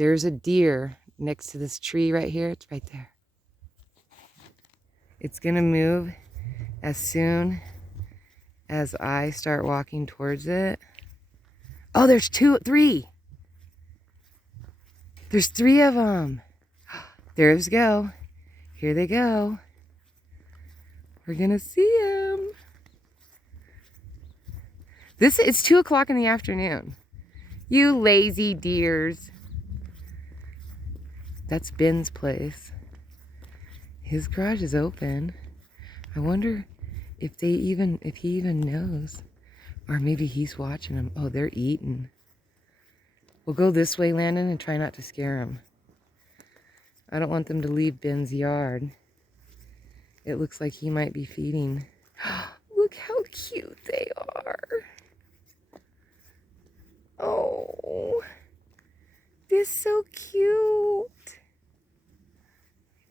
There's a deer next to this tree right here. It's right there. It's gonna move as soon as I start walking towards it. Oh, there's three. There's three of them. There they go. Here they go. We're gonna see them. It's 2 o'clock in the afternoon. You lazy deers. That's Ben's place. His garage is open. I wonder if he even knows. Or maybe he's watching them. Oh, they're eating. We'll go this way, Landon, and try not to scare them. I don't want them to leave Ben's yard. It looks like he might be feeding. Look how cute they are. Oh, they're so cute.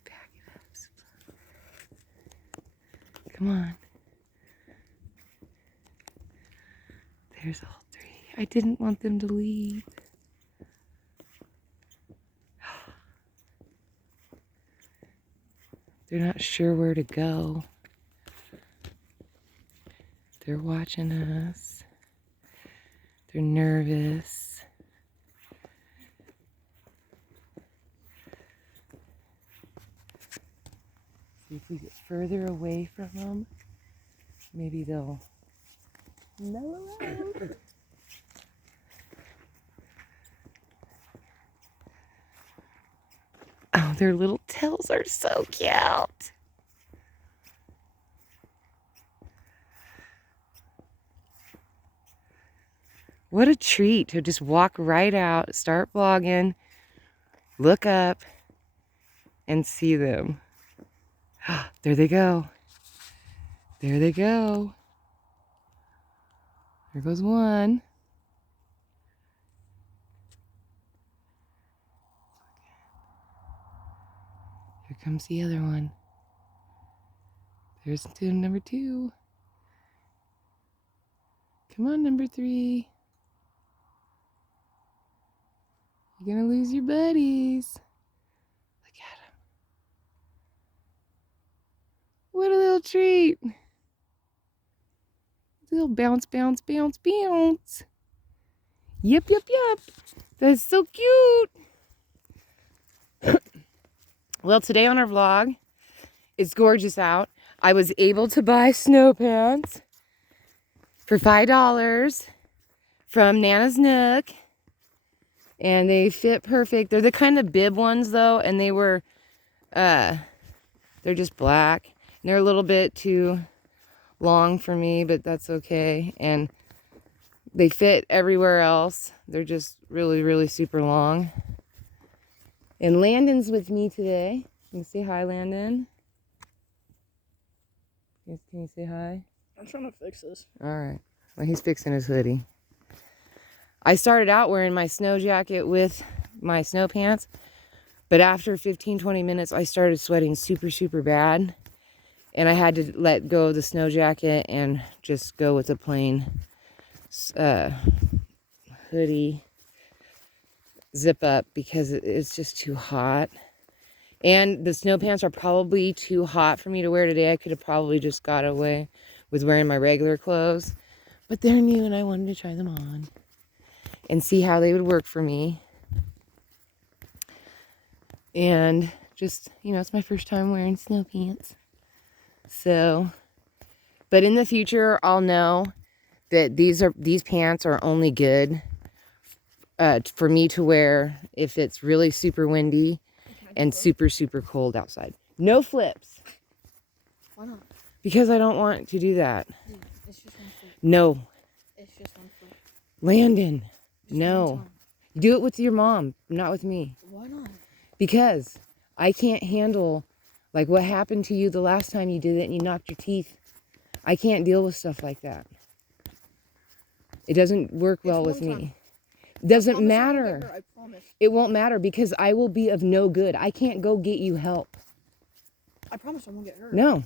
Back it up. Come on. There's all three. I didn't want them to leave. They're not sure where to go. They're watching us. They're nervous. See if we get further away from them, maybe they'll mellow out. Oh, their little tails are so cute. What a treat to just walk right out, start vlogging, look up, and see them. There they go. There they go. There goes one. Here comes the other one. There's number two. Come on, number three. You're gonna lose your buddies. Look at him. What a little treat. Little bounce, bounce, bounce, bounce. Yep, yep, yep. That's so cute. Well, today on our vlog, it's gorgeous out. I was able to buy snow pants for $5 from Nana's Nook. And they fit perfect. They're the kind of bib ones though, and they were, they're just black. And they're a little bit too long for me, but that's okay. And they fit everywhere else. They're just really, really super long. And Landon's with me today. Can you say hi, Landon? Can you say hi? I'm trying to fix this. All right. Well, he's fixing his hoodie. I started out wearing my snow jacket with my snow pants, but after 15-20 minutes, I started sweating super, super bad. And I had to let go of the snow jacket and just go with a plain hoodie zip up because it's just too hot. And the snow pants are probably too hot for me to wear today. I could have probably just got away with wearing my regular clothes, but they're new and I wanted to try them on and see how they would work for me. And just, you know, it's my first time wearing snow pants. So, but in the future, I'll know that these pants are only good for me to wear if it's really super windy and super, super cold outside. No flips. Why not? Because I don't want to do that. It's just one flip. No. It's just one flip. Landon. Just No. Do it with your mom, not with me. Why not? Because I can't handle, like what happened to you the last time you did it and you knocked your teeth. I can't deal with stuff like that. It doesn't work well with me. It doesn't matter. I promise. It won't matter because I will be of no good. I can't go get you help. I promise I won't get hurt. No.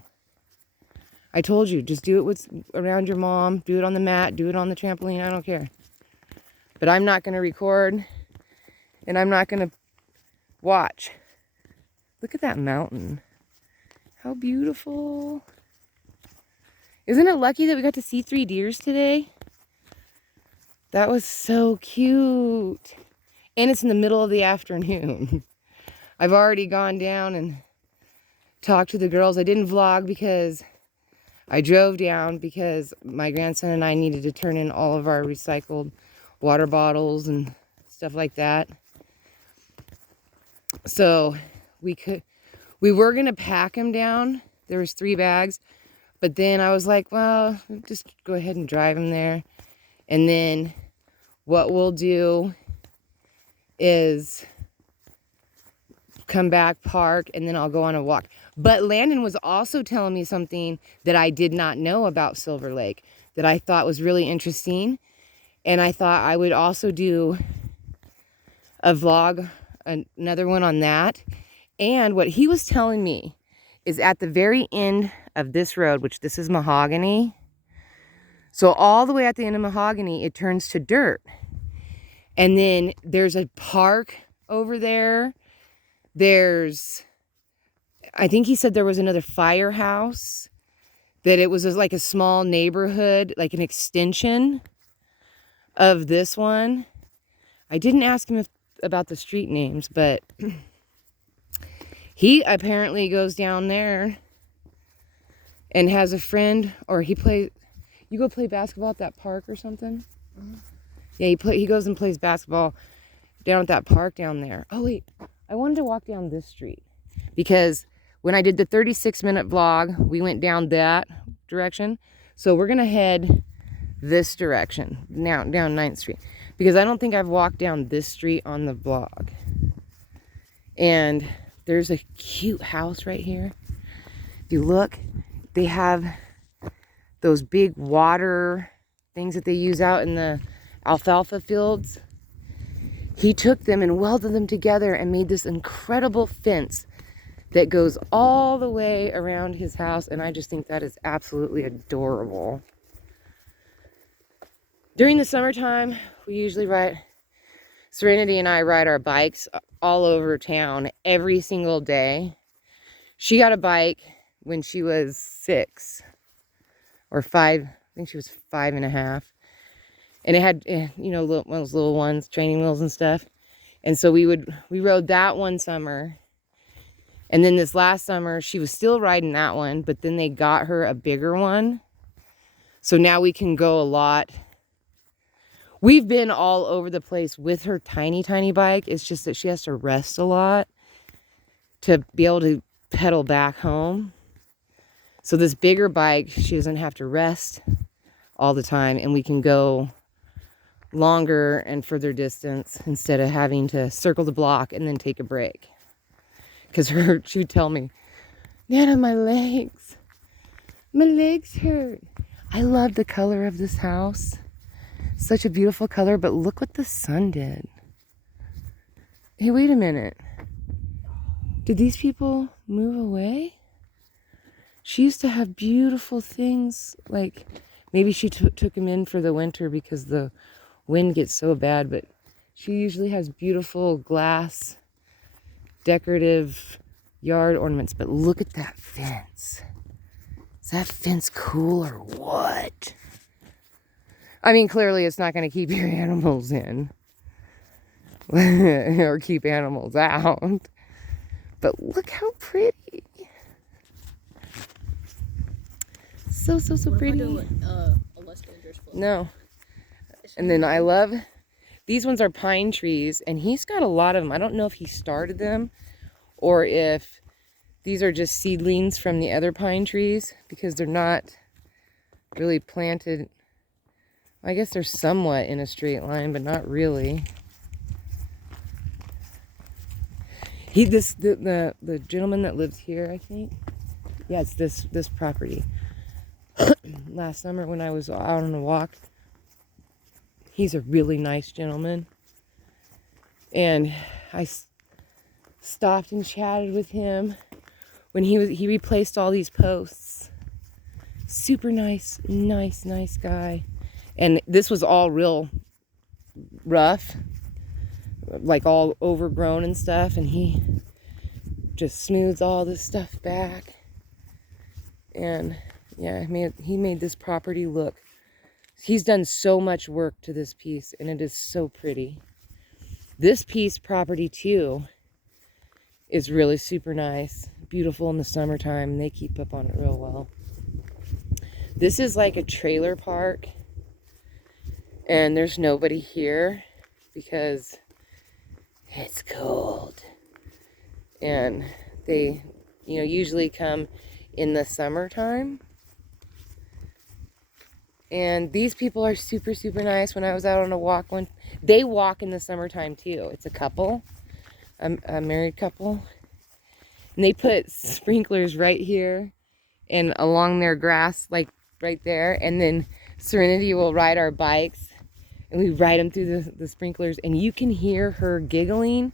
I told you, just do it around your mom. Do it on the mat. Do it on the trampoline. I don't care. But I'm not going to record and I'm not going to watch. Look at that mountain. How beautiful. Isn't it lucky that we got to see 3 deers today? That was so cute. And it's in the middle of the afternoon. I've already gone down and talked to the girls. I didn't vlog because I drove down because my grandson and I needed to turn in all of our recycled water bottles and stuff like that. So we were going to pack them down. There was 3 bags. But then I was like, well, just go ahead and drive them there. And then what we'll do is come back, park, and then I'll go on a walk. But Landon was also telling me something that I did not know about Silver Lake that I thought was really interesting. And I thought I would also do a vlog, another one on that. And what he was telling me is at the very end of this road, which this is mahogany. So all the way at the end of mahogany, it turns to dirt. And then there's a park over there. I think he said there was another firehouse, that it was like a small neighborhood, like an extension of this one. I didn't ask him about the street names, but he apparently goes down there and has a friend, or you go play basketball at that park or something? Mm-hmm. Yeah, he goes and plays basketball down at that park down there. Oh wait, I wanted to walk down this street because when I did the 36-minute vlog, we went down that direction. So we're gonna head this direction, now down 9th Street, because I don't think I've walked down this street on the vlog. And there's a cute house right here. If you look, they have those big water things that they use out in the alfalfa fields. He took them and welded them together and made this incredible fence that goes all the way around his house, and I just think that is absolutely adorable. During the summertime, we usually Serenity and I ride our bikes all over town every single day. She got a bike when she was 6 or 5, I think she was 5.5. And it had, you know, one of those little ones, training wheels and stuff. And so we rode that one summer. And then this last summer, she was still riding that one, but then they got her a bigger one. So now we can go a lot. We've been all over the place with her tiny, tiny bike. It's just that she has to rest a lot to be able to pedal back home. So this bigger bike, she doesn't have to rest all the time, and we can go longer and further distance instead of having to circle the block and then take a break. Because she would tell me, Nana, my legs hurt. I love the color of this house. Such a beautiful color, but look what the sun did. Hey, wait a minute. Did these people move away? She used to have beautiful things, like maybe she took them in for the winter because the wind gets so bad, but she usually has beautiful glass decorative yard ornaments. But look at that fence. Is that fence cool or what? I mean, clearly it's not going to keep your animals in or keep animals out. But look how pretty. So pretty. What if I do a less dangerous flow? No. And then I love, these ones are pine trees, and he's got a lot of them. I don't know if he started them or if these are just seedlings from the other pine trees, because they're not really planted. I guess they're somewhat in a straight line, but not really. The gentleman that lives here, I think. Yeah, it's this property. Last summer when I was out on a walk, he's a really nice gentleman. And I stopped and chatted with him when he replaced all these posts. Super nice guy. And this was all real rough. like all overgrown and stuff, and he just smooths all this stuff back. And yeah, he made this property look. He's done so much work to this piece, and it is so pretty. This piece property too is really super nice, beautiful in the summertime, and they keep up on it real well. This is like a trailer park, and there's nobody here because it's cold. And they, usually come in the summertime. And these people are super, super nice. When I was out on a walk, they walk in the summertime too. It's a couple, a married couple. And they put sprinklers right here and along their grass, like right there. And then Serenity will ride our bikes, and we ride them through the sprinklers. And you can hear her giggling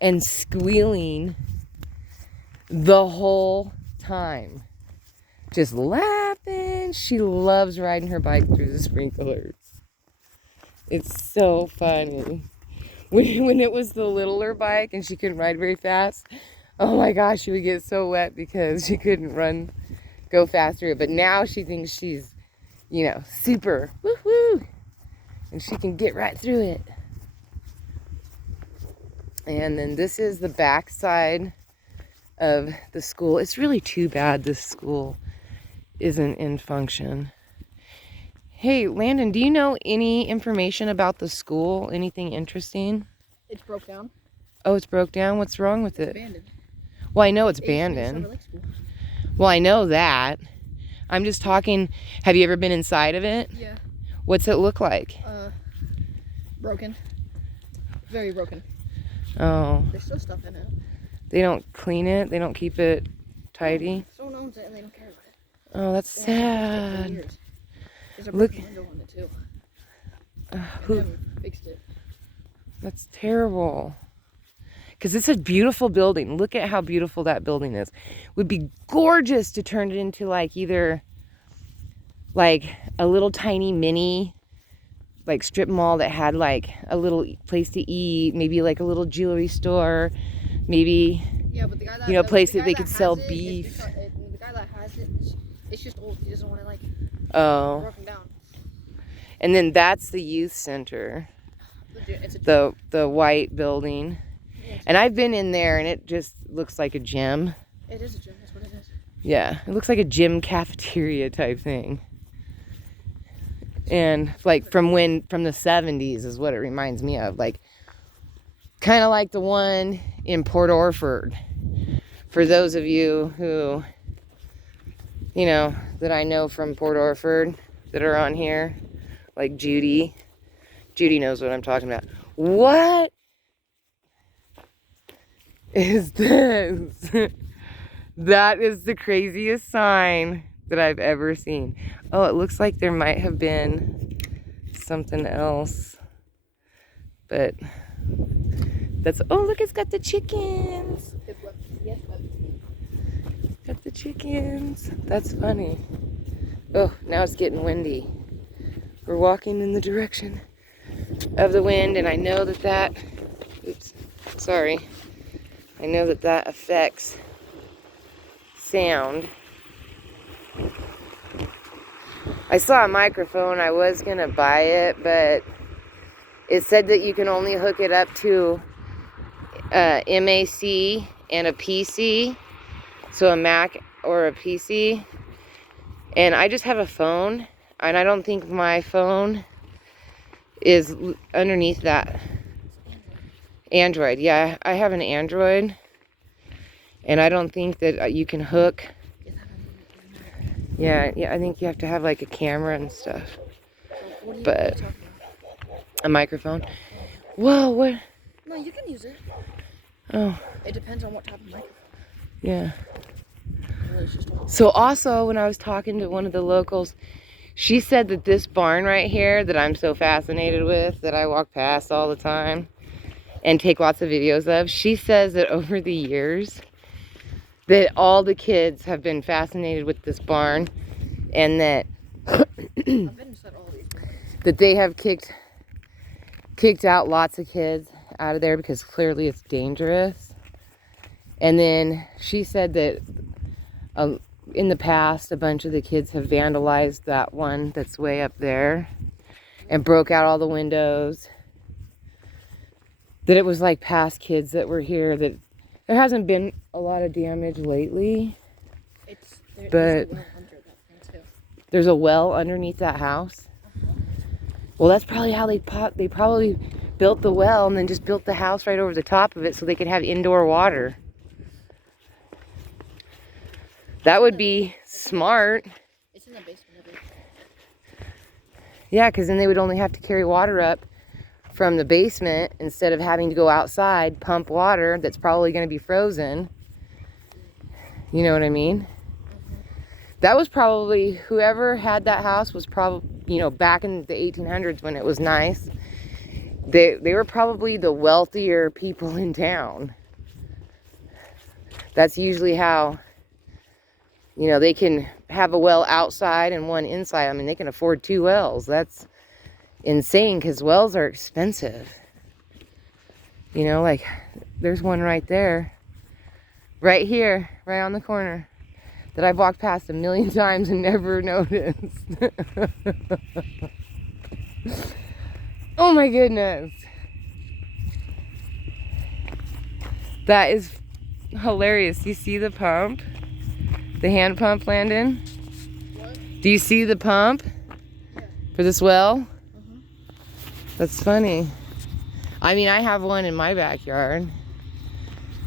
and squealing the whole time. Just laughing. She loves riding her bike through the sprinklers. It's so funny. When it was the littler bike and she couldn't ride very fast, oh my gosh, she would get so wet because she couldn't go fast through it. But now she thinks she's, super woohoo, and she can get right through it. And then this is the back side of the school. It's really too bad this school isn't in function. Hey, Landon, do you know any information about the school? Anything interesting? It's broke down. Oh, it's broke down? What's wrong with it? Abandoned. Well, I know it's It used to be abandoned. Silver Lake School. Well, I know that. I'm just talking, have you ever been inside of it? Yeah. What's it look like? Broken. Very broken. Oh, There's still stuff in it. they don't clean it? They don't keep it tidy? Someone owns it and they don't care about it. Oh, that's They haven't fixed it for sad. years. There's a Look- broken window on it too. Who? They haven't fixed it. That's terrible. Because it's a beautiful building. Look at how beautiful that building is. Would be gorgeous to turn it into like either like a little tiny mini like strip mall that had like a little place to eat, maybe like a little jewelry store, maybe Yeah, but the guy that a place the that guy they could has sell it is beef. the guy that has it, it's just old. He doesn't want it like Oh, broken down. and then that's the youth center, It's a the white building. And I've been in there, and it just looks like a gym. It is a gym. That's what it is. Yeah, it looks like a gym cafeteria type thing. And like from the 70s is what it reminds me of. Like kind of like the one in Port Orford. For those of you who, that I know from Port Orford that are on here, like Judy. Judy knows what I'm talking about. What is this? That is the craziest sign that I've ever seen. Oh, it looks like there might have been something else. But that's, oh, look, it's got the chickens. Yes, but Got the chickens. That's funny. Oh, now it's getting windy. We're walking in the direction of the wind, and I know that oops, sorry. I know that affects sound. I saw a microphone. I was gonna buy it, but it said that you can only hook it up to MAC and a PC, so a Mac or a PC. And I just have a phone, and I don't think my phone is underneath that. Android, yeah, I have an Android, and I don't think that you can hook. Yeah, I think you have to have like a camera and stuff. But a microphone. Whoa, what? No, you can use it. Oh, It depends on what type of microphone. yeah. Really, it's just one. So also, when I was talking to one of the locals, she said that this barn right here that I'm so fascinated with, that I walk past all the time and take lots of videos of, she says that over the years that all the kids have been fascinated with this barn, and that I've been inside all these. that they have kicked out lots of kids out of there because clearly it's dangerous. And then she said that in the past, a bunch of the kids have vandalized that one that's way up there and broke out all the windows. That it was like past kids that were here, that there hasn't been a lot of damage lately. But there's a well underneath that house. Well, that's probably how they probably built the well and then just built the house right over the top of it so they could have indoor water. That would be smart. It's in the basement of it. Yeah, because then they would only have to carry water up from the basement instead of having to go outside, pump water that's probably going to be frozen. You know what I mean? That was probably, whoever had that house was probably, you know, back in the 1800s when it was nice. They were probably the wealthier people in town. That's usually how, you know, they can have a well outside and one inside. I mean, they can afford 2 wells. That's insane because wells are expensive. You know, like there's one right there. Right here, right on the corner. That I've walked past 1,000,000 times and never noticed. Oh my goodness. That is hilarious. You see the pump? The hand pump, Landon? What? Do you see the pump? Yeah. For this well? Mm-hmm. That's funny. I mean, I have one in my backyard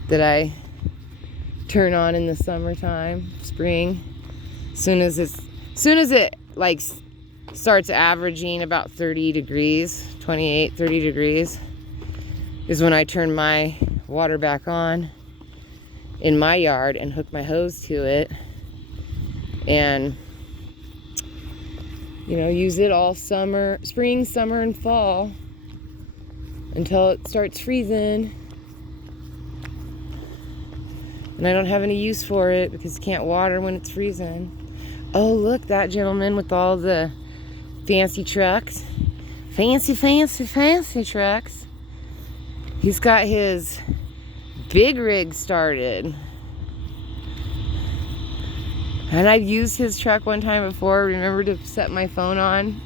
that I turn on in the summertime, spring. Soon as it like starts averaging about 30 degrees, 28, 30 degrees, is when I turn my water back on in my yard and hook my hose to it and, you know, use it all summer, spring, summer, and fall until it starts freezing. And I don't have any use for it because you can't water when it's freezing. Oh, look, that gentleman with all the fancy trucks. Fancy, fancy, fancy trucks. He's got his big rig started. And I've used his truck one time before. Remember to set my phone on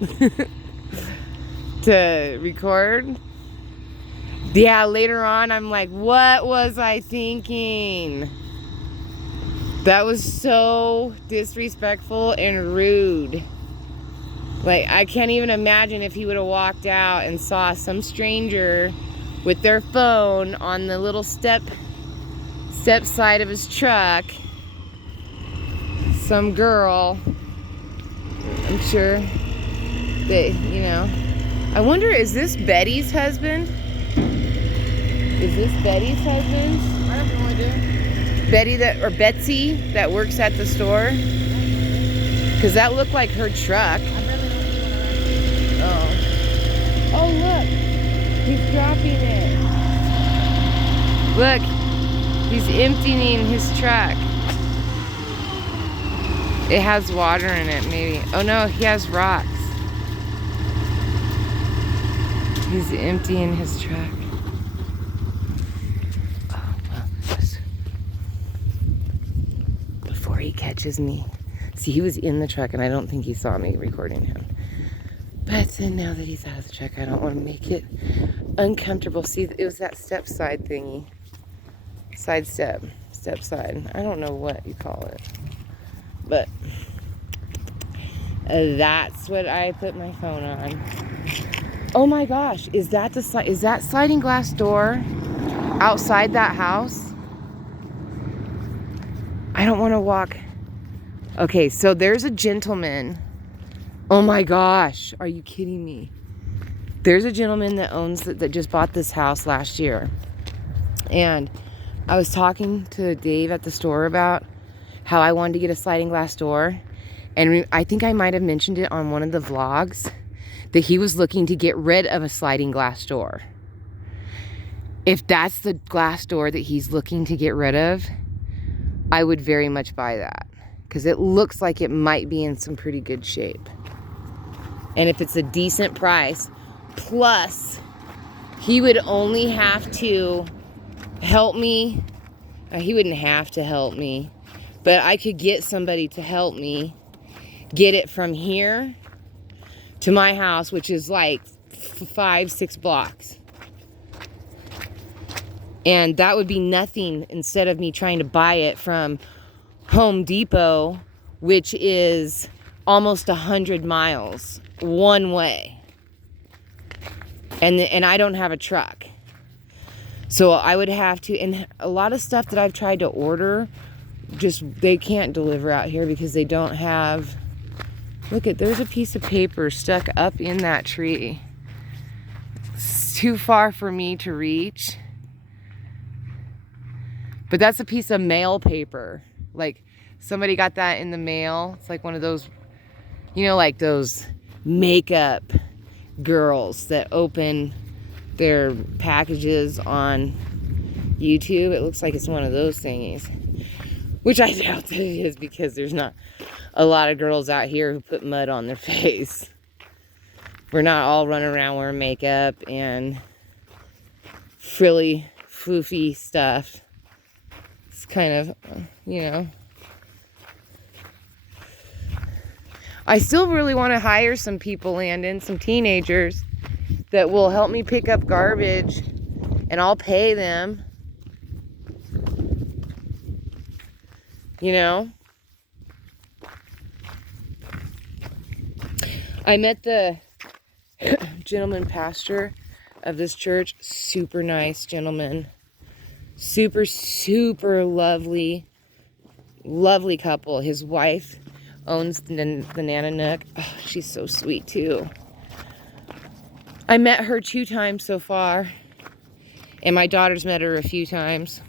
to record. Yeah, later on, I'm like, what was I thinking? That was so disrespectful and rude. Like, I can't even imagine if he would have walked out and saw some stranger with their phone on the little step side of his truck. Some girl, I'm sure that, you know. I wonder, is this Betty's husband? Is this Betty's husband? I have no idea. Betsy that works at the store? Because that looked like her truck. I've never known anyone around. Oh, look. He's dropping it. Look. He's emptying his truck. It has water in it, maybe. Oh, no, he has rocks. He's emptying his truck. He catches me. See, he was in the truck and I don't think he saw me recording him. But then now that he's out of the truck, I don't want to make it uncomfortable. See, it was that step side thingy. Side step side. I don't know what you call it. But that's what I put my phone on. Oh my gosh, is that is that sliding glass door outside that house? I don't want to walk. Okay, so there's a gentleman. Oh my gosh, are you kidding me? There's a gentleman that owns that just bought this house last year. And I was talking to Dave at the store about how I wanted to get a sliding glass door. And I think I might have mentioned it on one of the vlogs that he was looking to get rid of a sliding glass door. If that's the glass door that he's looking to get rid of, I would very much buy that because it looks like it might be in some pretty good shape. And if it's a decent price, plus he would only have to help me. He wouldn't have to help me, but I could get somebody to help me get it from here to my house, which is like 5-6 blocks. And that would be nothing instead of me trying to buy it from Home Depot, which is almost 100 miles one way. And I don't have a truck. So I would have to, and a lot of stuff that I've tried to order, just, they can't deliver out here because they don't have, look at, there's a piece of paper stuck up in that tree. It's too far for me to reach. But that's a piece of mail paper. Like, somebody got that in the mail. It's like one of those, you know, like those makeup girls that open their packages on YouTube. It looks like it's one of those thingies. Which I doubt that it is, because there's not a lot of girls out here who put mud on their face. We're not all running around wearing makeup and frilly, floofy stuff. It's kind of, you know. I still really want to hire some people, Landon, some teenagers that will help me pick up garbage, and I'll pay them. You know? I met the gentleman pastor of this church. Super nice gentleman. Super, super lovely. Lovely couple. His wife owns the Nana Nook. Oh, she's so sweet too. I met her 2 times so far. And my daughter's met her a few times.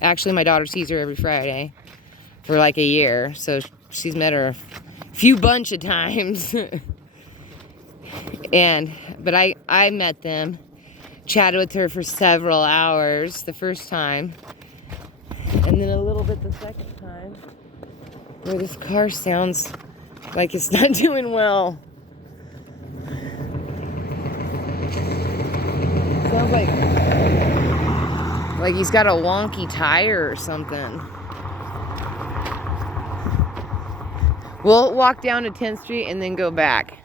Actually, my daughter sees her every Friday for like a year. So she's met her a few bunch of times. But I met them. Chatted with her for several hours the first time. And then a little bit the second time. Where this car sounds like it's not doing well. Sounds like he's got a wonky tire or something. We'll walk down to 10th Street and then go back.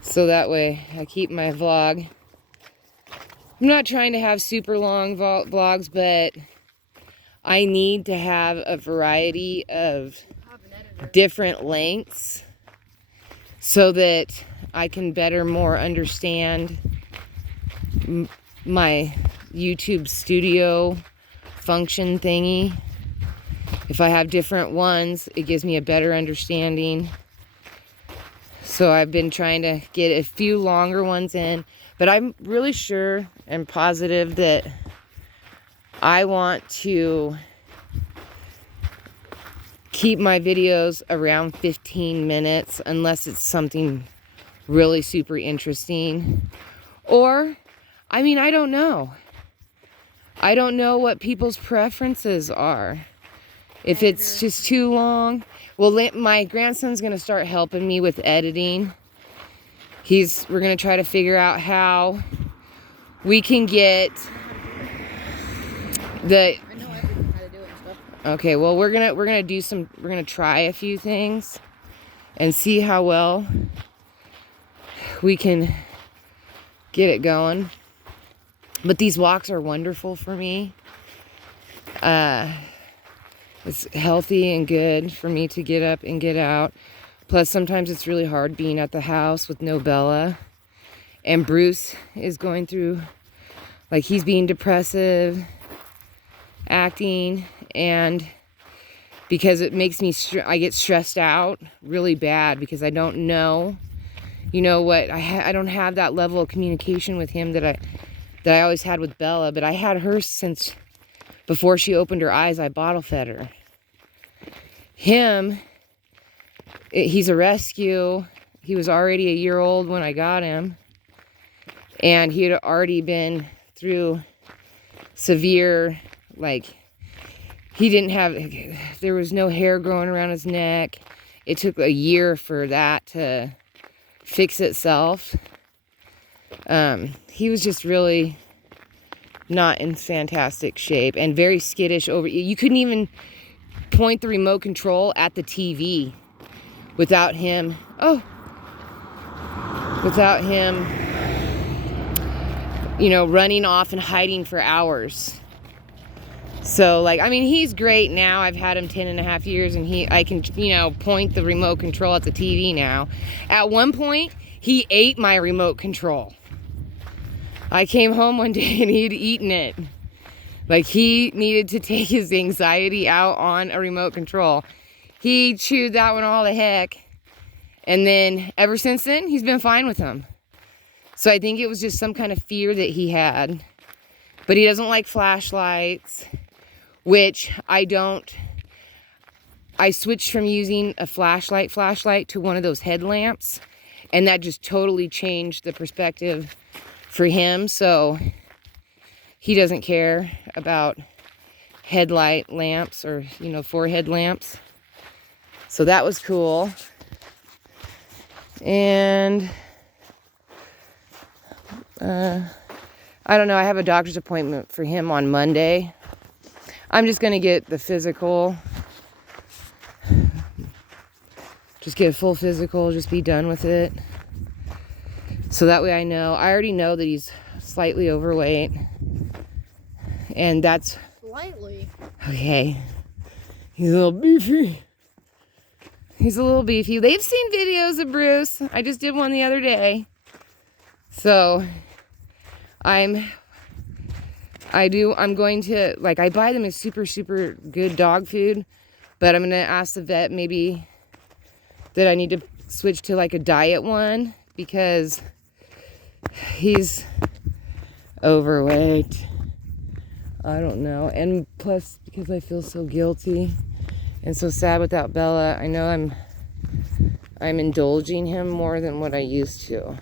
So that way I keep my vlog. I'm not trying to have super long vlogs, but I need to have a variety of different lengths so that I can more understand my YouTube studio function thingy. If I have different ones, it gives me a better understanding. So I've been trying to get a few longer ones in, but I'm really sure and positive that I want to keep my videos around 15 minutes unless it's something really super interesting. Or, I mean, I don't know. I don't know what people's preferences are. If it's just too long. Well, my grandson's going to start helping me with editing. We're going to try to figure out how we can get the... I know everything how to do it and stuff. Okay, well, we're gonna try a few things and see how well we can get it going. But these walks are wonderful for me. It's healthy and good for me to get up and get out. Plus, sometimes it's really hard being at the house with no Bella. And Bruce is going through, like, he's being depressive, acting, and because it makes me, I get stressed out really bad because I don't know, you know what, I don't have that level of communication with him that I always had with Bella, but I had her since before she opened her eyes. I bottle fed her. He's a rescue. He was already a year old when I got him, and he had already been through severe, like, there was no hair growing around his neck. It took a year for that to fix itself. He was just really not in fantastic shape and very skittish over. You couldn't even point the remote control at the TV without him. Without him, running off and hiding for hours. So, like, I mean, he's great now. I've had him 10.5 years, and I can, point the remote control at the TV now. At one point, he ate my remote control. I came home one day and he'd eaten it. Like, he needed to take his anxiety out on a remote control. He chewed that one all the heck. And then, ever since then, he's been fine with them. So I think it was just some kind of fear that he had. But he doesn't like flashlights, which I don't. I switched from using a flashlight to one of those headlamps. And that just totally changed the perspective for him. So he doesn't care about headlight lamps or, forehead lamps. So that was cool. And I don't know, I have a doctor's appointment for him on Monday. I'm just going to get the physical. Just get a full physical, just be done with it. So that way I already know that he's slightly overweight. And that's... Slightly? Okay. He's a little beefy. He's a little beefy. They've seen videos of Bruce. I just did one the other day. So, I'm going to, like, I buy them a super, super good dog food. But I'm going to ask the vet maybe that I need to switch to, like, a diet one. Because he's overweight. I don't know. And plus, because I feel so guilty and so sad without Bella, I know I'm indulging him more than what I used to.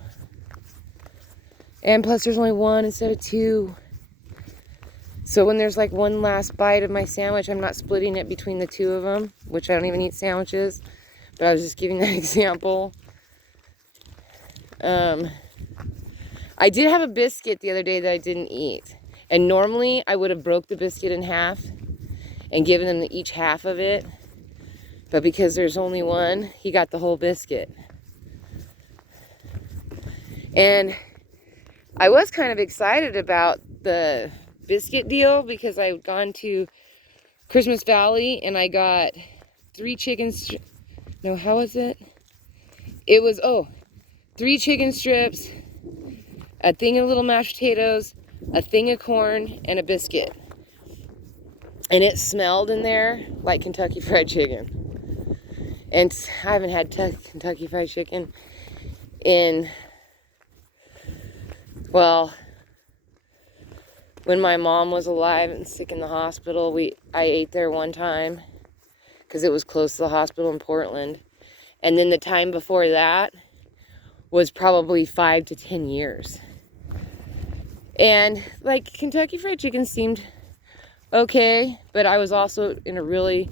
And plus, there's only one instead of two. So when there's like one last bite of my sandwich, I'm not splitting it between the two of them, which I don't even eat sandwiches. But I was just giving that example. I did have a biscuit the other day that I didn't eat. And normally, I would have broke the biscuit in half and given them each half of it. But because there's only one, he got the whole biscuit. And I was kind of excited about the biscuit deal because I've gone to Christmas Valley and I got 3 chicken strips. No, how was it? It was, 3 chicken strips, a thing of little mashed potatoes, a thing of corn, and a biscuit. And it smelled in there like Kentucky Fried Chicken. And I haven't had Kentucky Fried Chicken in, well, when my mom was alive and sick in the hospital, I ate there one time because it was close to the hospital in Portland. And then the time before that was probably 5 to 10 years. And like Kentucky Fried Chicken seemed okay, but I was also in a really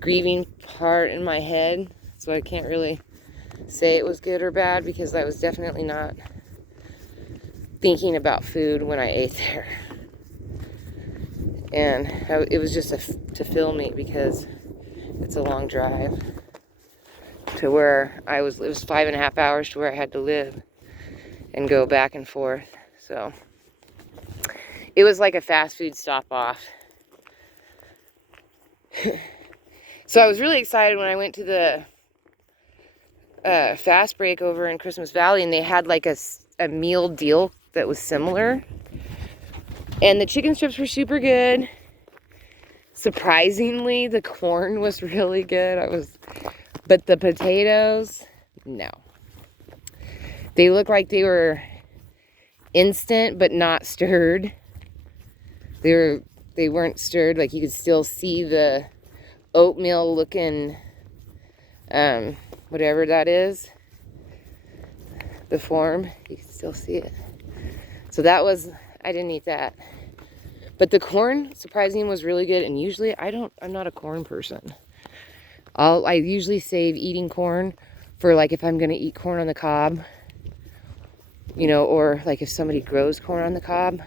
grieving part in my head, so I can't really say it was good or bad because I was definitely not thinking about food when I ate there. And it was just to fill me because it's a long drive to where I was. It was 5.5 hours to where I had to live and go back and forth. So it was like a fast food stop off. So I was really excited when I went to the Fast Break over in Christmas Valley, and they had like a meal deal that was similar. And the chicken strips were super good. Surprisingly, the corn was really good. But the potatoes, no. They looked like they were instant, but not stirred. They weren't stirred. Like you could still see the oatmeal looking, whatever that is, the form. You can still see it. So I didn't eat that. But the corn, surprisingly, was really good. And usually, I'm not a corn person. I usually save eating corn for like if I'm going to eat corn on the cob. You know, or like if somebody grows corn on the cob,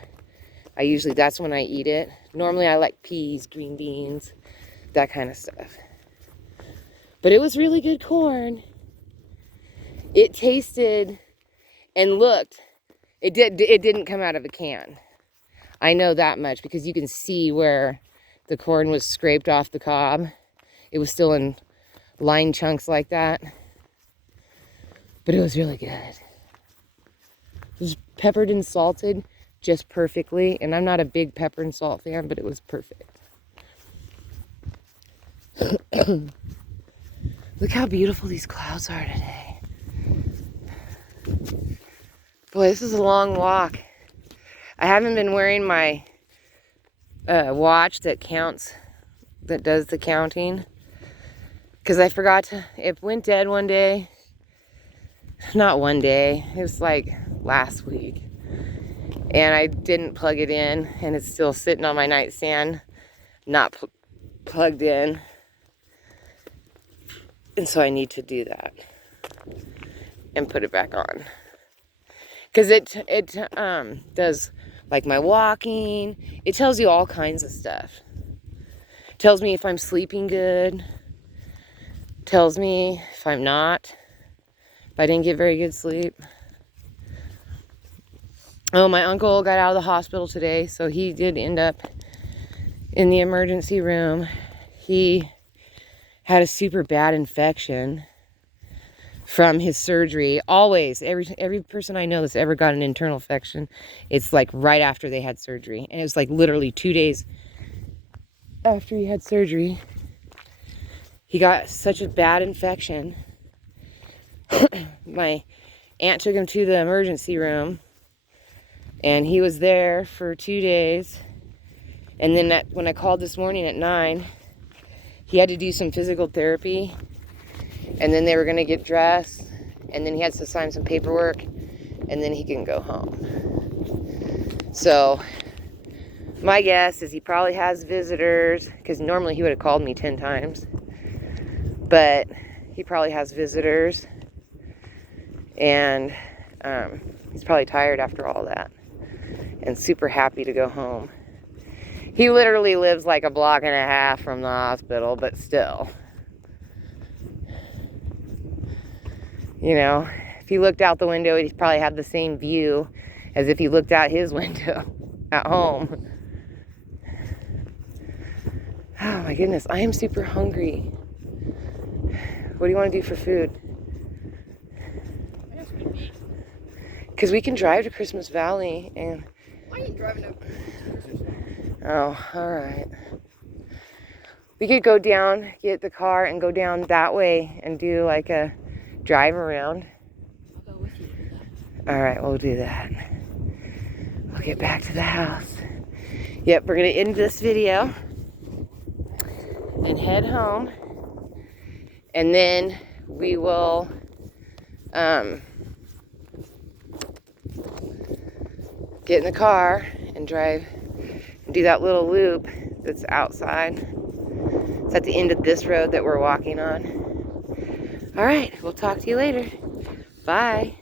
that's when I eat it. Normally I like peas, green beans, that kind of stuff. But it was really good corn. It tasted and looked, it didn't come out of a can. I know that much because you can see where the corn was scraped off the cob. It was still in line chunks like that. But it was really good. It was peppered and salted just perfectly. And I'm not a big pepper and salt fan, but it was perfect. Look how beautiful these clouds are today. Boy, this is a long walk. I haven't been wearing my watch that does the counting. Because I forgot to, it went dead one day. Not one day, it was like last week. And I didn't plug it in, and it's still sitting on my nightstand, not plugged in. And so I need to do that and put it back on. Because it does like my walking. It tells you all kinds of stuff. It tells me if I'm sleeping good. Tells me if I'm not, if I didn't get very good sleep. Oh, my uncle got out of the hospital today, so he did end up in the emergency room. He had a super bad infection from his surgery. Always, every person I know that's ever got an internal infection, it's like right after they had surgery. And it was like literally 2 days after he had surgery. He got such a bad infection. My aunt took him to the emergency room, and he was there for 2 days. And then when I called this morning at 9, he had to do some physical therapy, and then they were going to get dressed, and then he had to sign some paperwork, and then he can go home. So my guess is he probably has visitors, because normally he would have called me 10 times. But he probably has visitors, and he's probably tired after all that and super happy to go home. He literally lives like a block and a half from the hospital, but still. You know, if he looked out the window, he'd probably have the same view as if he looked out his window at home. Oh my goodness, I am super hungry. What do you want to do for food? Because we can drive to Christmas Valley and... Why are you driving over? Oh, alright. We could go down, get the car, and go down that way and do like a drive around. I'll go with you. Alright, we'll do that. We'll get back to the house. Yep, we're going to end this video and head home. And then we will get in the car and drive and do that little loop that's outside. It's at the end of this road that we're walking on. All right, we'll talk to you later. Bye.